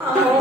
Hare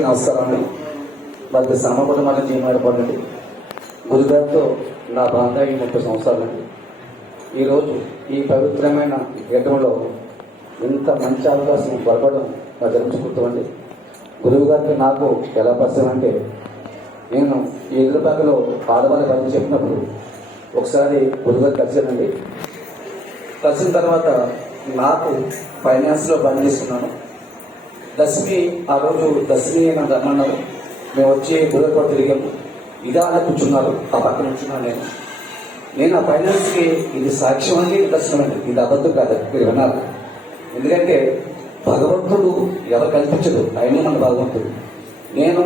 అందరికీ నమస్కారం అండి. వాళ్ళకి సమపూర్ణ మాట చేయబడండి. గురుగారితో నా బాంధవ్యం 30 సంవత్సరాలండి. ఈరోజు ఈ పవిత్రమైన ఘట్టంలో ఇంత మంచి అవకాశం పొరపడం నా జన్మస్ఫూర్తి. గురువు గారికి నాకు ఎలా పరిచయం అంటే, నేను ఈ ఎదురుబాగలో ఆడవాళ్ళ పని చెప్పినప్పుడు ఒకసారి గురుగారు కలిసానండి. కలిసిన తర్వాత నాకు ఫైనాన్స్లో పని చేస్తున్నాను. దశమి ఆ రోజు దశమి నన్ను రమ్మన్నారు. మేము వచ్చి గురుగారితో తిరిగాము. ఇదా అలా కూర్చున్నారు, ఆ పక్కన కూర్చున్నాను నేను ఆ ఫైనాన్స్కి ఇది సాక్ష్యం అండి, దర్శనం అండి, ఇది అబద్ధం కాదు, మీరు వినాలి. ఎందుకంటే భగవంతుడు ఎవరు కల్పించదు, ఆయనే మన భగవంతుడు. నేను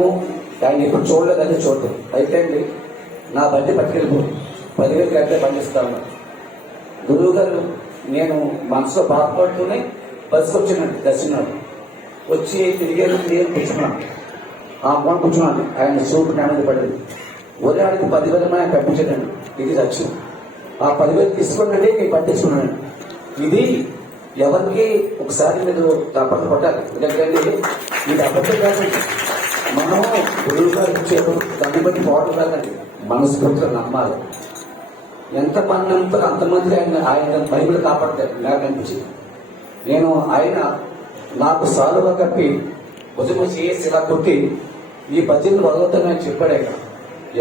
ఆయన ఎప్పుడు చూడలేదని చూడదు. అయితే అండి నా బండి పట్టుకెళ్ళిపో 10,000 కట్టే పండిస్తాను. గురువు గారు నేను మనసులో బాధపడుతూనే బస్సుకు వచ్చినాడు. దర్శనాడు వచ్చి తిరిగేది కూర్చున్నాను. ఆ అమ్మ కూర్చున్నాను. ఆయన సూపు నాణ్యత పడింది. ఉదయానికి 10,000 ఆయన పంపించాడండి. ఇది లక్ష్యం. ఆ 10,000 తీసుకున్నాండి, నేను పట్టించుకున్నాను. ఇది ఎవరికి ఒకసారి మీరు తప్పని కొట్టాలి. ఎందుకంటే ఇది అబద్ధం కాదు. మనం గురువు గారు ఇచ్చారు, దాన్ని బట్టి పోవడం కాదండి, మనస్ఫూర్తిగా నమ్మాలి. ఎంతమంది నమ్ముతారో అంతమంది ఆయన బైబిల్ కాపాడతారు. నాకు అనిపించింది. నేను ఆయన నాకు సాలుగా కప్పి భుజం చేసి ఇలా కొట్టి ఈ భజన వదలతానని చెప్పాడు.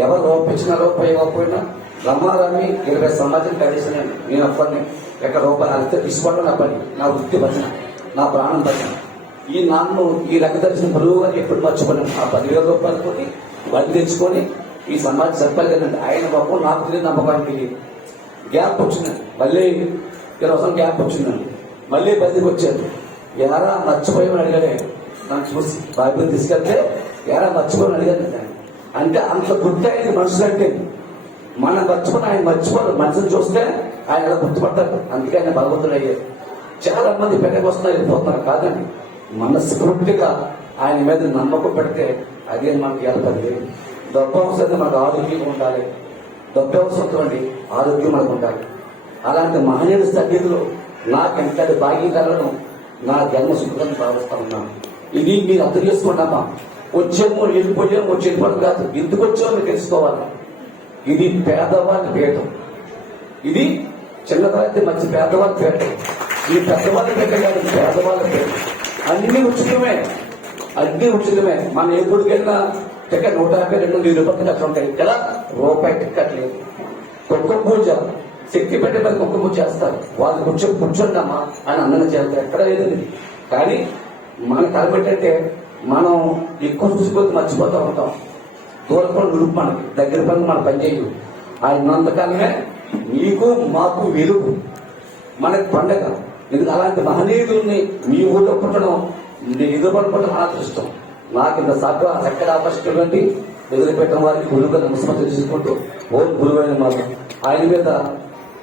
ఎవరు లోపించినా రూపాయిపోయినా రమ్మారాన్ని 20 సమాజం కలిసినాను. నేను అప్పటిని ఎక్కడ రూపాయలు అడిగితే తీసుకోవడం నా పని, నా వృత్తి భజన, నా ప్రాణం భజన. ఈ నన్ను ఈ లెక్క తెలిసిన గురువు గారు ఎప్పుడు మర్చిపోయాను. ఆ 10,000 రూపాయలతో బండి తెచ్చుకొని ఈ సమాజం చెప్పాలి కదండి. ఆయన బాబు నాకు తెలియదు, నమ్మకానికి గ్యాప్ వచ్చిందండి. మళ్ళీ 20 గ్యాప్ వచ్చిందండి. మళ్ళీ బదిలీకి వచ్చారు. ఎరా మర్చిపోయామని అడిగాడు. నన్ను చూసి బైబిల్ తీసుకెళ్తే ఎరా మర్చిపోయామని అడిగాను. అంటే అంత గుర్తు అయింది మనుషులు అంటే. మనం మర్చిపోయి ఆయన మర్చిపోరు. మనుషులు చూస్తే ఆయన ఎలా గుర్తుపడతారు. అందుకే ఆయన భగవంతుడు అయ్యారు. చాలా మంది పెద్దకి వస్తున్నారు, వెళ్ళిపోతున్నారు. కాదండి, మనస్ఫూర్తిగా ఆయన మీద నమ్మకం పెడితే అదే మనకి వెళ్తుంది. డబ్బు అవసరం మనకు ఆరోగ్యంగా ఉండాలి. డబ్బు అవసరం అండి, ఆరోగ్యం మనకు ఉండాలి. అలాంటి మహనీయుల సన్నిధిలో నాకెంత భాగ్యతలను నా జన్మ సుఖాన్ని భావిస్తా ఉన్నాను. ఇది మీరు అర్థం చేసుకున్నామా? వచ్చేమో వెళ్ళిపోయాము, వచ్చి వెళ్ళిపోవడం కాదు, ఎందుకు వచ్చామో తెలుసుకోవాలి. ఇది పేదవాళ్ళ పీఠం. ఇది చిన్నదైతే మంచి పేదవాళ్ళ పీఠం. ఈ పెద్దవాళ్ళ పీఠ కాదు, పేదవాళ్ళ పీఠం. అన్ని ఉచితమే, అన్ని ఉచితమే. మన ఏ గుడికి వెళ్ళినా టికెట్ 150, 200 రూపాయలు అట్లా ఉంటాయి. ఇలా రూపాయి టికెట్ లేదు. కుంకుమ పూజ శక్తి పెట్టే మీద కుంకుమ పూజ చేస్తారు. వాళ్ళు కూర్చోండమ్మా అని అందరం చేస్తారు. ఎక్కడ లేదండి. కానీ మన తలపెట్టంటే మనం ఎక్కువ చూసిపోతే మర్చిపోతూ ఉంటాం. దూర పనులు విలుపు, మనకి దగ్గర పనులు మన పని చేయదు. ఆయన ఉన్నంతకాలమే మీకు మాకు వెలుగు, మనకి పండగ. ఎందుకు అలాంటి మహనీయుల్ని మీ ఊళ్ళో పుట్టడం, ఎదురుపడడం నా అదృష్టం. నాకు ఇంత ఎక్కడ అవకాశం అండి. ఎదురుపెట్టడం వారికి గురువుగా నమస్కారం చేసుకుంటూ ఓ గురువైన మాట. ఆయన మీద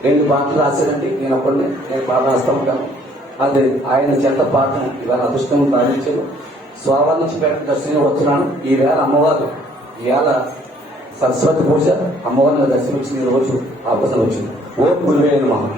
2 పాటలు రాశారండి. నేను అప్పటిని నేను పాట రాస్తూ ఉంటాను. అదే ఆయన చెత్త పాటను ఇవాళ అదృష్టం సాధించాను. స్వాభావ నుంచి దర్శనం వచ్చినాను. ఈ వేళ అమ్మవారు, ఇవాళ సరస్వతి పూజ, అమ్మవారిని దర్శనం వచ్చిన రోజు అవకాశం వచ్చింది. ఓ గురువైన మహా.